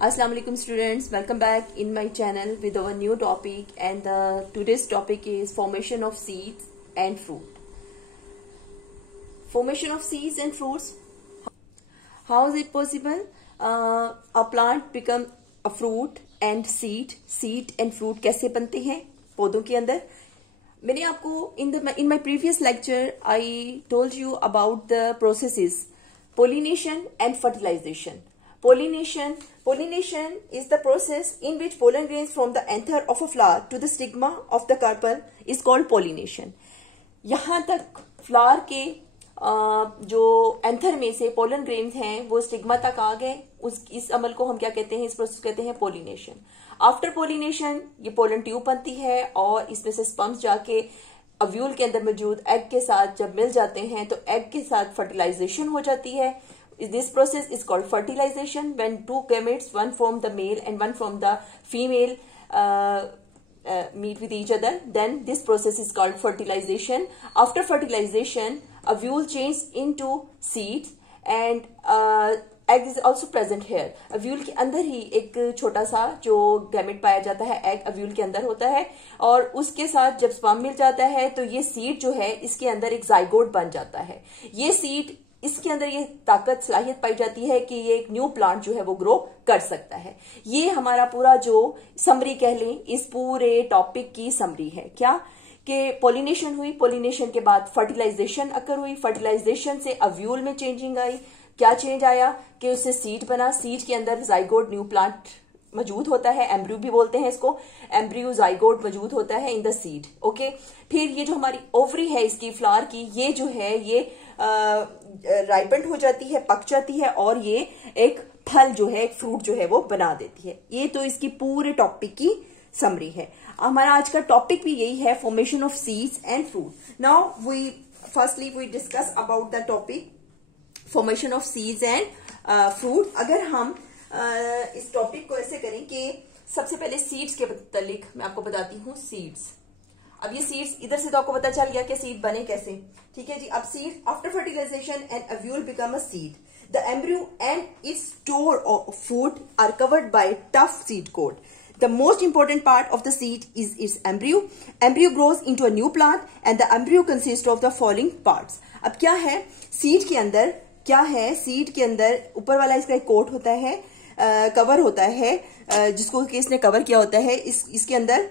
Assalamu alaikum students, welcome back in my channel with our new topic, and today's topic is formation of seeds and fruit. Formation of seeds and fruits. How is it possible? A plant become a fruit and seed and fruit कैसे बनते हैं पौधों के अंदर? मैंने आपको in my previous lecture I told you about the processes pollination and fertilization. Pollination is the process in which pollen grains from the anther of a flower to the stigma of the carpel is called pollination. यहाँ तक flower के जो anther में से pollen grains हैं वो stigma तक आ गए, इस अमल को हम क्या कहते हैं, इस प्रोसेस कहते हैं पोलिनेशन. आफ्टर पोलिनेशन ये पोलन ट्यूब बनती है और इसमें से स्पर्म्स जाके अव्यूल के अंदर मौजूद एग के साथ जब मिल जाते हैं तो एग के साथ फर्टिलाइजेशन हो जाती है. This process is called fertilization. When two gametes, one from the male and one from the female, meet with each other, then this process is called fertilization. After fertilization, ovule changes into seeds and egg is also present here. ovule के अंदर ही एक छोटा सा जो gamete पाया जाता है, egg ovule के अंदर होता है और उसके साथ जब स्पर्म मिल जाता है तो ये सीड जो है इसके अंदर एक जाइगोट बन जाता है. ये सीड इसके अंदर ये ताकत सलाहियत पाई जाती है कि ये एक न्यू प्लांट जो है वो ग्रो कर सकता है. ये हमारा पूरा जो समरी कह लें इस पूरे टॉपिक की समरी है. क्या कि पोलिनेशन हुई, पोलिनेशन के बाद फर्टिलाइजेशन अकर हुई, फर्टिलाइजेशन से अव्यूल में चेंजिंग आई. क्या चेंज आया कि उससे सीड बना, सीड के अंदर जाइगोट न्यू प्लांट मौजूद होता है, एम्ब्रियो भी बोलते हैं इसको, एम्ब्रियो जाइगोट मौजूद होता है इन द सीड. ओके, फिर ये जो हमारी ओवरी है इसकी फ्लावर की, ये जो है ये राइपेंड हो जाती है, पक जाती है और ये एक फल जो है, एक फ्रूट जो है वो बना देती है. ये तो इसकी पूरे टॉपिक की समरी है. हमारा आज का टॉपिक भी यही है, formation of seeds and fruit. Now we discuss about the topic formation of seeds and fruit. अगर हम इस टॉपिक को ऐसे करें कि सबसे पहले सीड्स के मतलब मैं आपको बताती हूँ सीड्स. अब ये सीड्स इधर से तो आपको पता चल गया कि सीड बने कैसे. ठीक है जी. अब seed after fertilization and ovule become a seed. The embryo and its store of food are covered by tough seed coat. The most important part of the seed is its embryo. Embryo grows into a new plant and the embryo consists of the following parts. अब क्या है seed के अंदर, क्या है seed के अंदर ऊपर वाला इसका एक कोट होता है, कवर होता है, जिसको इसने कवर किया होता है. इसके अंदर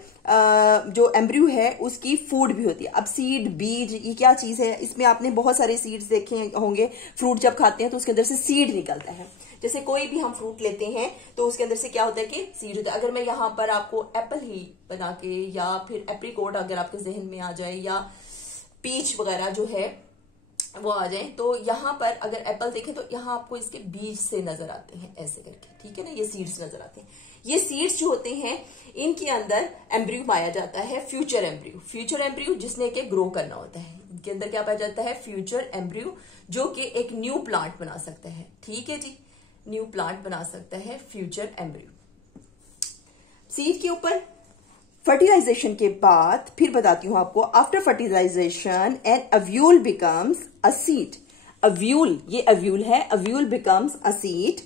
जो एम्ब्रियो है उसकी फूड भी होती है. अब सीड, बीज, ये क्या चीज है, इसमें आपने बहुत सारे सीड्स देखे होंगे. फ्रूट जब खाते हैं तो उसके अंदर से सीड निकलता है. जैसे कोई भी हम फ्रूट लेते हैं तो उसके अंदर से क्या होता है कि सीड होता है. अगर मैं यहाँ पर आपको एप्पल ही बना के या फिर एप्रिकॉट अगर आपके जहन में आ जाए या पीच वगैरह जो है वो आ जाए तो यहाँ पर अगर एप्पल देखें तो यहाँ आपको इसके बीज से नजर आते हैं ऐसे करके. ठीक है ना, ये सीड्स नजर आते हैं. ये सीड्स जो होते हैं इनके अंदर एम्ब्रियो पाया जाता है, फ्यूचर एम्ब्रियो जिसने के ग्रो करना होता है. इनके अंदर क्या पाया जाता है, फ्यूचर एम्ब्रियो, जो कि एक न्यू प्लांट बना सकता है. ठीक है जी, न्यू प्लांट बना सकता है फ्यूचर एम्ब्रियो. सीड के ऊपर फर्टिलाइजेशन के बाद फिर बताती हूं आपको. After fertilization and ovule becomes a seed. Ovule, ये अव्यूल है, ovule becomes a seed.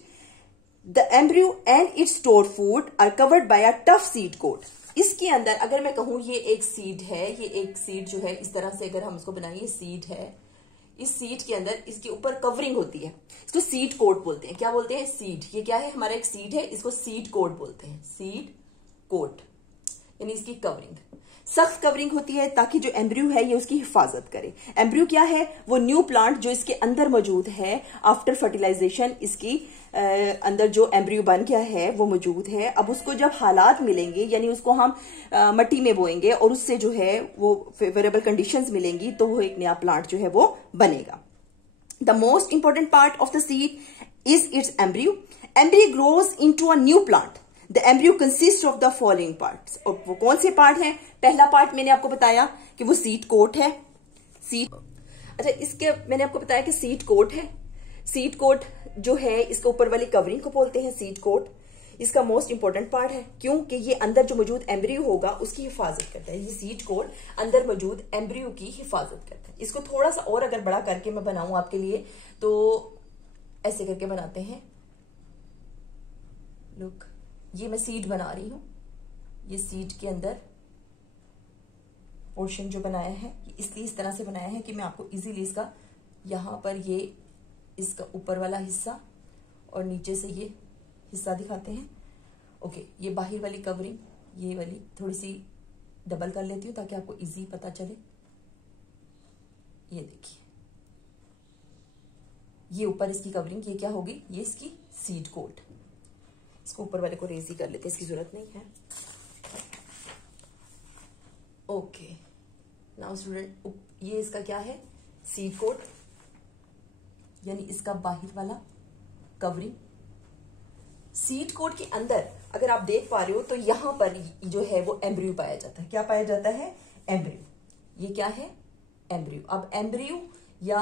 The embryo and its store food are covered by a tough seed coat. इसके अंदर अगर मैं कहूं ये एक सीड है, ये एक सीड जो है इस तरह से अगर हम इसको बनाएं, सीड है, इस सीड के अंदर इसके ऊपर कवरिंग होती है, इसको सीड कोट बोलते हैं. क्या बोलते हैं, सीड. ये क्या है, हमारा एक सीड है, इसको सीड कोट बोलते हैं. सीड कोट यानी इसकी कवरिंग, सख्त कवरिंग होती है ताकि जो एम्ब्रियो है ये उसकी हिफाजत करे. एम्ब्रियो क्या है, वो न्यू प्लांट जो इसके अंदर मौजूद है. आफ्टर फर्टिलाइजेशन इसकी अंदर जो एम्ब्रियो बन गया है वो मौजूद है. अब उसको जब हालात मिलेंगे यानी उसको हम मट्टी में बोएंगे और उससे जो है वो फेवरेबल कंडीशंस मिलेंगी तो वो एक नया प्लांट जो है वो बनेगा. The most important part of the seed is it's embryo. Embryo grows into a new plant. The embryo consist of the following parts. और वो कौन से पार्ट हैं? पहला पार्ट मैंने आपको बताया कि वो सीड कोट है. सीड, अच्छा, इसके मैंने आपको बताया कि सीड कोट है. सीड कोट जो है इसके ऊपर वाली कवरिंग को बोलते हैं सीड कोट. इसका मोस्ट इंपॉर्टेंट पार्ट है क्योंकि ये अंदर जो मौजूद एम्ब्रियो होगा उसकी हिफाजत करता है. ये सीड कोट अंदर मौजूद एम्ब्रियो की हिफाजत करता है. इसको थोड़ा सा और अगर बड़ा करके मैं बनाऊं आपके लिए तो ऐसे करके बनाते हैं. लुक, ये मैं सीड बना रही हूं। ये सीड के अंदर पोर्शन जो बनाया है इसलिए इस तरह से बनाया है कि मैं आपको इजीली इसका यहाँ पर ये इसका ऊपर वाला हिस्सा और नीचे से ये हिस्सा दिखाते हैं। ओके, ये बाहर वाली कवरिंग ये वाली थोड़ी सी डबल कर लेती हूँ ताकि आपको इजी पता चले। ये देखिए, ये ऊपर इसकी कवरिंग, ये क्या होगी, ये इसकी सीड कोट। इसको ऊपर वाले को रेज ही कर लेते हैं, इसकी जरूरत नहीं है। ओके, नाउ स्टूडेंट, ये इसका क्या है, सीड कोट, यानी इसका बाहर वाला कवरिंग। सीड कोट के अंदर अगर आप देख पा रहे हो तो यहां पर जो है वो एम्ब्रियो पाया जाता है। क्या पाया जाता है, एम्ब्रियो। ये क्या है, एम्ब्रियो। अब एम्ब्रियो या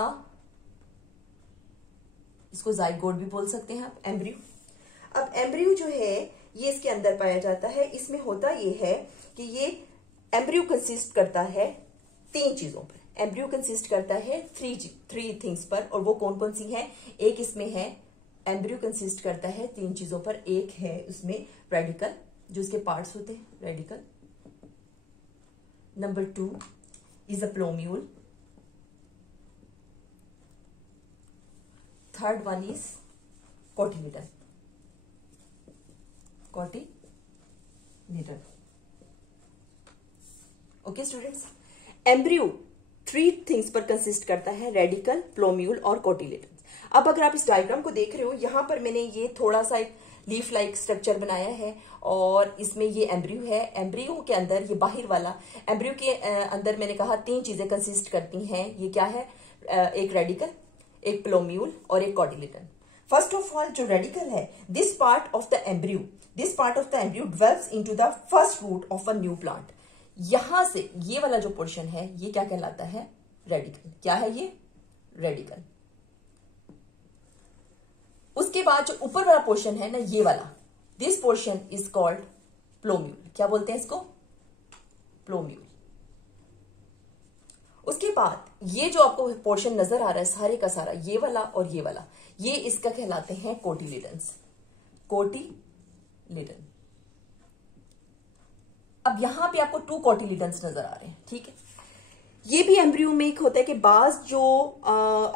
इसको जाइगोट भी बोल सकते हैं आप, एम्ब्रियो। अब एम्ब्रियो जो है ये इसके अंदर पाया जाता है। इसमें होता ये है कि ये एम्ब्रियो कंसिस्ट करता है 3 चीजों पर। एम्ब्रियो कंसिस्ट करता है थ्री थिंग्स पर, और वो कौन कौन सी हैं। एक इसमें है, एम्ब्रियो कंसिस्ट करता है 3 चीजों पर। एक है उसमें रेडिकल, जो इसके पार्ट्स होते हैं, radicle. Number 2 is a plumule. Third one is cotyledon. Cotyledon. Okay students, embryo 3 things पर कंसिस्ट करता है, रेडिकल, प्लोम्यूल और कोटिलिडन। अब अगर आप इस डायग्राम को देख रहे हो, यहां पर मैंने ये थोड़ा सा एक लीफ लाइक स्ट्रक्चर बनाया है और इसमें ये एम्ब्रियो है। एम्ब्रियो के अंदर ये बाहर वाला, एम्ब्रियो के अंदर मैंने कहा 3 चीजें कंसिस्ट करती हैं। ये क्या है, एक रेडिकल, एक प्लोम्यूल और एक कोटिलिडन। फर्स्ट ऑफ ऑल जो रेडिकल है, this part of the embryo develops into the first root of a new plant. यहां से ये वाला जो पोर्शन है ये क्या कहलाता है, रेडिकल। क्या है ये, रेडिकल। उसके बाद जो ऊपर वाला पोर्शन है ना, ये वाला, दिस पोर्शन इज कॉल्ड प्लोम्यूल। क्या बोलते हैं इसको, प्लोम्यूल। उसके बाद ये जो आपको पोर्शन नजर आ रहा है सारे का सारा, ये वाला और ये वाला, ये इसका कहलाते हैं कोटिलिडन्स। कोटिलिडन। अब यहां पे आपको 2 कोटिलिडन्स नजर आ रहे हैं, ठीक है। ये भी एम्ब्रियो में एक होता है कि बाज जो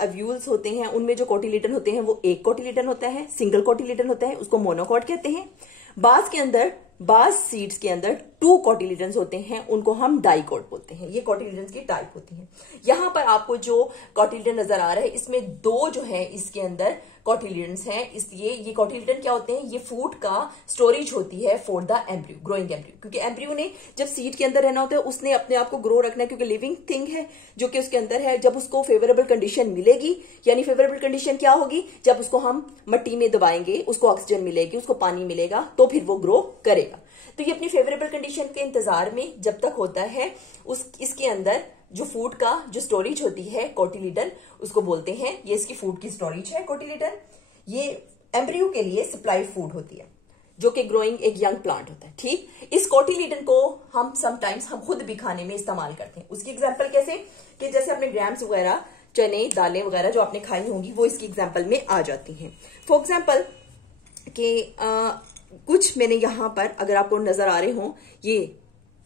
अव्यूल्स होते हैं उनमें जो कोटिलिडन होते हैं वो एक कोटिलिडन होता है, सिंगल कोटिलिडन होता है, उसको मोनोकॉट कहते हैं। बाज के अंदर, बाज सीड्स के अंदर 2 कोटिलिडन्स होते हैं, उनको हम डाइकोट बोलते हैं। ये कोटिलिडन्स की टाइप होती हैं। यहां पर आपको जो कोटिलिडन नजर आ रहा है इसमें 2 जो है इसके अंदर कोटिलिडन्स हैं, इसलिए ये कोटिलिडन क्या होते हैं, ये फूड का स्टोरेज होती है for the embryo, growing embryo. क्योंकि एम्ब्रियो ने जब सीड के अंदर रहना होता है उसने अपने आप को ग्रो रखना है, क्योंकि लिविंग थिंग है जो कि उसके अंदर है। जब उसको फेवरेबल कंडीशन मिलेगी, यानी फेवरेबल कंडीशन क्या होगी, जब उसको हम मट्टी में दबाएंगे, उसको ऑक्सीजन मिलेगी, उसको पानी मिलेगा, तो फिर वो ग्रो करेगा। तो ये अपनी फेवरेबल कंडीशन के इंतजार में जब तक होता है, इसके अंदर जो फूड का जो स्टोरेज होती है कोटिलिडन, उसको बोलते हैं, ये इसकी फूड की स्टोरेज है कोटिलिडन। ये एम्ब्रियो के लिए सप्लाई फूड होती है, जो कि ग्रोइंग एक यंग प्लांट होता है, ठीक। इस कोटिलिडन को हम समटाइम्स हम खुद भी खाने में इस्तेमाल करते हैं। उसकी एग्जांपल कैसे, कि जैसे अपने ग्राम्स वगैरह, चने, दालें वगैरह जो आपने खाई होंगी वो इसकी एग्जांपल में आ जाती हैं। फॉर एग्जांपल कि कुछ मैंने यहां पर, अगर आपको नजर आ रहे हो, ये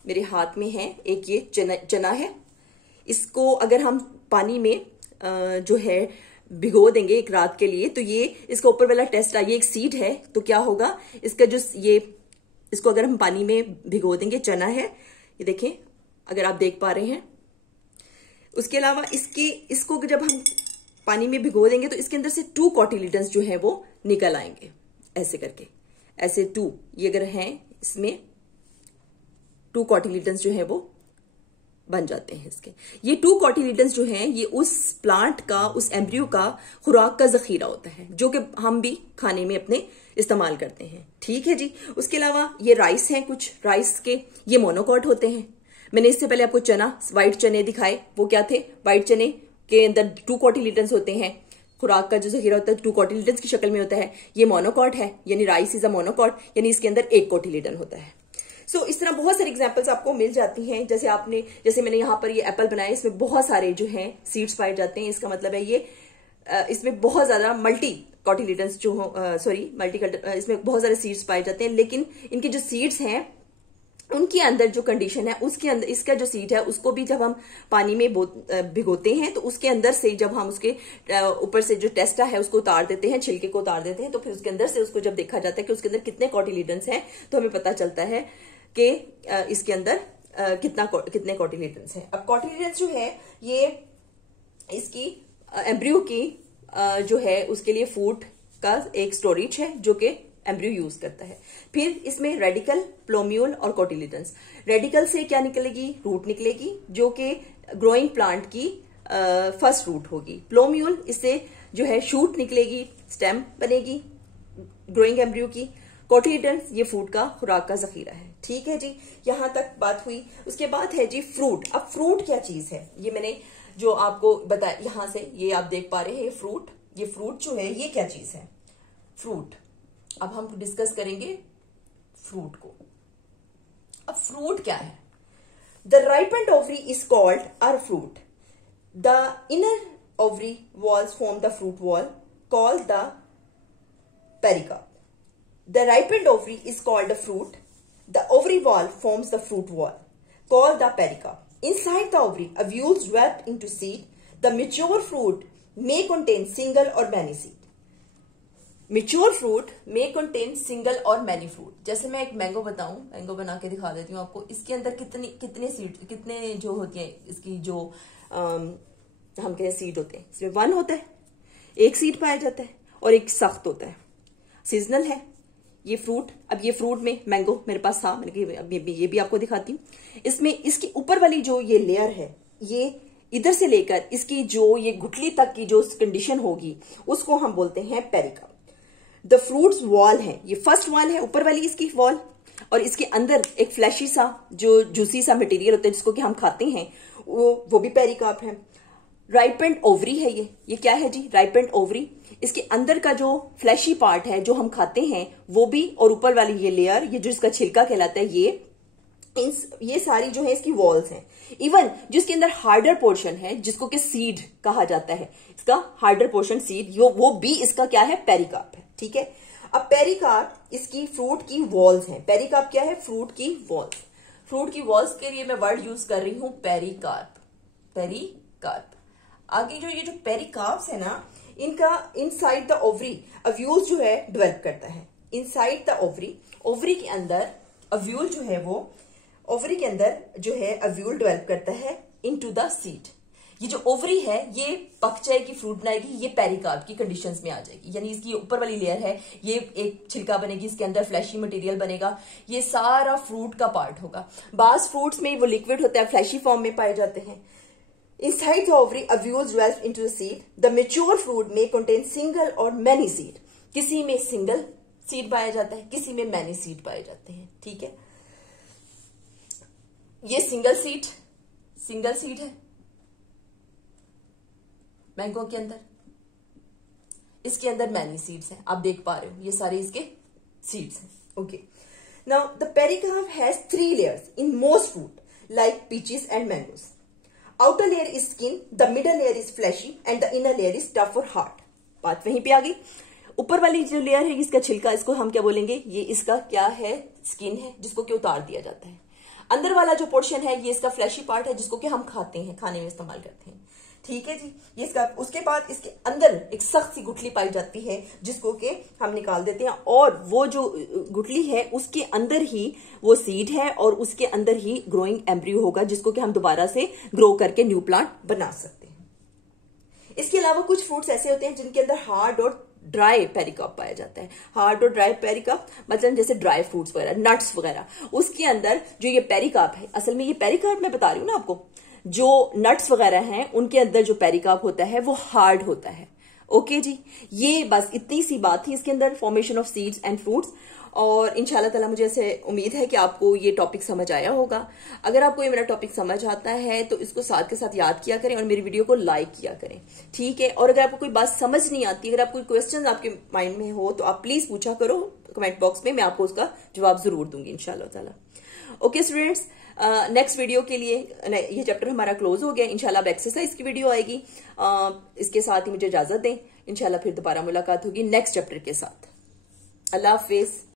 मेरे हाथ में है, एक ये चना है। इसको अगर हम पानी में जो है भिगो देंगे एक रात के लिए, तो ये इसका ऊपर वाला टेस्ट, ये एक सीड है, तो क्या होगा, इसका जो ये, इसको अगर हम पानी में भिगो देंगे, चना है, ये देखें अगर आप देख पा रहे हैं। उसके अलावा इसको जब हम पानी में भिगो देंगे तो इसके अंदर से 2 कोटिलिडन्स जो है वो निकल आएंगे, ऐसे करके, ऐसे 2, ये अगर हैं इसमें 2 कोटिलिडन्स जो है वो बन जाते हैं इसके। ये 2 कोटिलिडन्स जो हैं ये उस प्लांट का, उस एम्ब्रियो का खुराक का जखीरा होता है, जो कि हम भी खाने में अपने इस्तेमाल करते हैं, ठीक है जी। उसके अलावा ये राइस हैं, कुछ राइस के ये मोनोकॉट होते हैं। मैंने इससे पहले आपको चना, व्हाइट चने दिखाए, वो क्या थे, व्हाइट चने के अंदर 2 कोटिलिडन्स होते हैं, खुराक का जो जखीरा होता है 2 कोटिलिडन्स की शक्ल में होता है। ये मोनोकॉट है, यानी राइस इज अ मोनोकॉट, यानी इसके अंदर 1 कोटिलिडन होता है। सो इस तरह बहुत सारी एग्जांपल्स आपको मिल जाती हैं। जैसे मैंने यहाँ पर ये एप्पल बनाया, इसमें बहुत सारे जो हैं सीड्स पाए जाते हैं। इसका मतलब है ये इसमें बहुत ज्यादा मल्टी कॉटिलिडन्स जो इसमें बहुत सारे सीड्स पाए जाते हैं, लेकिन इनके जो सीड्स हैं उनके अंदर जो कंडीशन है, उसके अंदर इसका जो सीड है उसको भी जब हम पानी में भिगोते हैं तो उसके अंदर से जब हम उसके ऊपर से जो टेस्टा है उसको उतार देते हैं, छिलके को उतार देते हैं, तो फिर उसके अंदर से उसको जब देखा जाता है कि उसके अंदर कितने कॉटिलिडन्स हैं तो हमें पता चलता है कि इसके अंदर कितने कॉटिलिडन्स हैं। अब कॉटिलिडन्स जो है ये इसकी एम्ब्रियो की जो है उसके लिए फूड का एक स्टोरेज है जो कि एम्ब्रियो यूज करता है। फिर इसमें रेडिकल, प्लोम्यूल और कोटिलिडन्स। रेडिकल से क्या निकलेगी? रूट निकलेगी जो कि ग्रोइंग प्लांट की फर्स्ट रूट होगी। प्लोम्यूल इससे जो है शूट निकलेगी, स्टेम बनेगी ग्रोइंग एम्ब्रियो की। कोटिलिडन्स ये फूड का खुराक का जखीरा है। ठीक है जी, यहां तक बात हुई। उसके बाद है जी फ्रूट। अब फ्रूट क्या चीज है ये मैंने जो आपको बताया, यहां से ये आप देख पा रहे हैं ये फ्रूट जो है ये क्या चीज है? फ्रूट। अब हम डिस्कस करेंगे फ्रूट को। अब फ्रूट क्या है? The ripened ovary is called a fruit. The inner ovary walls form the fruit wall called the pericarp. The ripened ovary is called a fruit. The ovary wall forms the fruit wall, called the pericarp. Inside the ovary, ovules develop into seed. The mature fruit may contain single or many seed. Mature fruit may contain single or many fruit. जैसे मैं एक mango बताऊं, mango बना के दिखा देती हूँ आपको। इसके अंदर कितने सीड, कितने जो होती है इसकी जो हम कहते हैं सीड होते हैं, इसमें 1 होता है, एक सीड पाया जाता है और एक सख्त होता है। सीजनल है ये फ्रूट। अब ये फ्रूट में मैंगो मेरे पास था, मैंने ये भी आपको दिखाती हूँ। इसमें इसकी ऊपर वाली जो ये लेयर है, ये इधर से लेकर इसकी जो ये गुठली तक की जो कंडीशन होगी उसको हम बोलते हैं पेरिकार्प। द फ्रूट्स वॉल है, ये फर्स्ट वॉल है, ऊपर वाली इसकी वॉल, और इसके अंदर एक फ्लैशी सा जो जूसी सा मटेरियल होता है जिसको कि हम खाते हैं वो भी पेरिकार्प है। राइपेंड ओवरी है ये क्या है जी? Ripened ovary. इसके अंदर का जो फ्लैशी पार्ट है जो हम खाते हैं वो भी, और ऊपर वाली ये लेयर, ये जो इसका छिलका कहलाता है, ये सारी जो है इसकी वॉल्स हैं। इवन जिसके अंदर हार्डर पोर्शन है जिसको कि सीड कहा जाता है, इसका हार्डर पोर्शन सीड, वो भी इसका क्या है? पेरिकार्प है। ठीक है। अब पेरिकार्प इसकी फ्रूट की वॉल्स हैं। पेरिकार्प क्या है? फ्रूट की वॉल्स। फ्रूट की वॉल्स के लिए मैं वर्ड यूज कर रही हूं पेरिकार्प। पेरिकार्प। आगे जो ये जो पेरिकार्प्स है ना, इनका इनसाइड द ओवरी अव्यूल जो है डेवलप करता है। इनसाइड द ओवरी के अंदर अव्यूल जो है वो ओवरी के अंदर जो है अव्यूल डेवलप करता है इनटू द सीड। ये जो ओवरी है ये पक जाएगी, फ्रूट बनाएगी, ये पेरिकार्प की कंडीशंस में आ जाएगी। यानी इसकी ऊपर वाली लेयर है, ये एक छिलका बनेगी, इसके अंदर फ्लैशी मटेरियल बनेगा, ये सारा फ्रूट का पार्ट होगा। बास फ्रूट्स में वो लिक्विड होता है, फ्लैशी फॉर्म में पाए जाते हैं। Inside the ovary, ovules develop into the seed. The mature fruit may contain single or many seed. किसी में सिंगल सीड पाया जाता है, किसी में मैनी सीड पाए जाते हैं। ठीक है। ये सिंगल सीड है मैंगो के अंदर, इसके अंदर मैनी सीड्स हैं। आप देख पा रहे हो ये सारे इसके सीड्स हैं। Okay. Now the pericarp has 3 layers in most fruit like peaches and mangoes. Outer layer is skin, the middle layer is fleshy and the inner layer is tough or hard. बात वहीं पे आ गई। ऊपर वाली जो layer है इसका छिलका, इसको हम क्या बोलेंगे? ये इसका क्या है? स्किन है, जिसको कि उतार दिया जाता है। अंदर वाला जो पोर्शन है ये इसका फ्लैशी पार्ट है जिसको कि हम खाते हैं, खाने में इस्तेमाल करते हैं। ठीक है जी। ये इसका, उसके बाद इसके अंदर एक सख्त सी गुठली पाई जाती है जिसको कि हम निकाल देते हैं, और वो जो गुठली है उसके अंदर ही वो सीड है और उसके अंदर ही ग्रोइंग एम्ब्रियो होगा जिसको कि हम दोबारा से ग्रो करके न्यू प्लांट बना सकते हैं। इसके अलावा कुछ फ्रूट्स ऐसे होते हैं जिनके अंदर हार्ड और ड्राई पेरिकार्प पाया जाता है। हार्ड और ड्राई पेरिकार्प मतलब जैसे ड्राई फ्रूट्स वगैरह, नट्स वगैरह, उसके अंदर जो ये पेरिकार्प है, असल में ये पेरिकार्प मैं बता रही हूँ ना आपको, जो नट्स वगैरह हैं उनके अंदर जो पेरिकार्प होता है वो हार्ड होता है। ओके जी, ये बस इतनी सी बात थी इसके अंदर, formation of seeds and fruits. और इंशाल्लाह ताला मुझे ऐसे उम्मीद है कि आपको ये टॉपिक समझ आया होगा। अगर आपको ये मेरा टॉपिक समझ आता है तो इसको साथ के साथ याद किया करें और मेरी वीडियो को लाइक किया करें। ठीक है। और अगर आपको कोई बात समझ नहीं आती, अगर आपको कोई क्वेश्चन आपके माइंड में हो तो आप प्लीज पूछा करो कमेंट बॉक्स में, मैं आपको उसका जवाब जरूर दूंगी इंशाल्लाह ताला। ओके स्टूडेंट्स, नेक्स्ट वीडियो के लिए ये चैप्टर हमारा क्लोज हो गया। इंशाल्लाह अब एक्सरसाइज की वीडियो आएगी। इसके साथ ही मुझे इजाजत दें। इंशाल्लाह फिर दोबारा मुलाकात होगी नेक्स्ट चैप्टर के साथ। अल्लाह हाफिज।